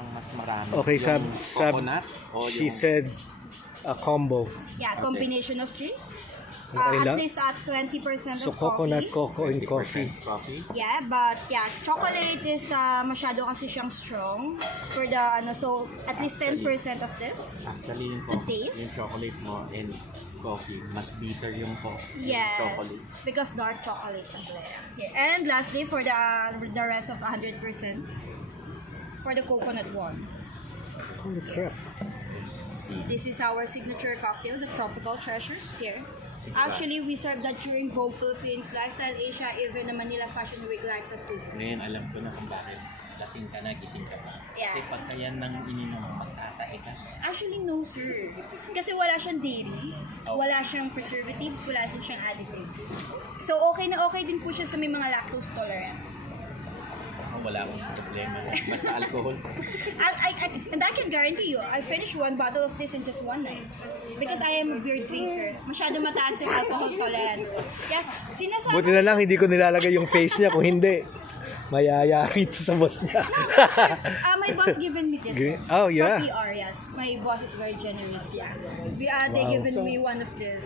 parang mas marami. Okay, Yung coconut o she yung said a combo. Yeah, combination of three. Okay At lang? least at 20% So of coconut, coffee. cocoa, and coffee. coffee. Yeah, but yeah, chocolate is masyado kasi siyang strong for the so at least 10% of this. Actually, yung, To taste? yung chocolate mo and coffee, mas bitter yung Yes, chocolate. because dark chocolate ang flavor. Okay. And lastly, for the rest of 100%, for the coconut one. Holy crap. This is our signature cocktail, the Tropical Treasure, here. Actually, we serve that during Vogue Philippines, Lifestyle Asia, even the Manila Fashion Week lights up too. Ngayon, alam ko na kung bakit. Lasing ka na, gising ka pa. Yeah. Kasi pagka yan nang ininom mo, magtatae ka. Actually, no sir. Kasi wala siyang dairy, wala siyang preservatives, wala siyang additives. So, okay na okay din po siya sa may mga lactose tolerant. Wala akong problema. Basta alcohol. And I can guarantee you, I finished one bottle of this in just one night. Because I am a beer drinker. Masyado mataas yung alcohol tolerance. Yes, sinasabi... Buti na lang hindi ko nilalagay yung face niya. Kung hindi, mayayari ito sa boss niya. My boss given me this one. Oh, yeah. For PR, yes. My boss is very generous, yeah. They Wow. given me one of this.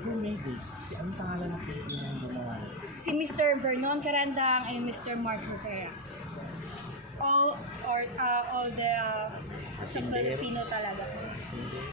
Who made this? Anong pangalan ng gumawa? Si Mr. Vernon Carandang and Mr. Mark Rivera. All the sa Filipino talaga.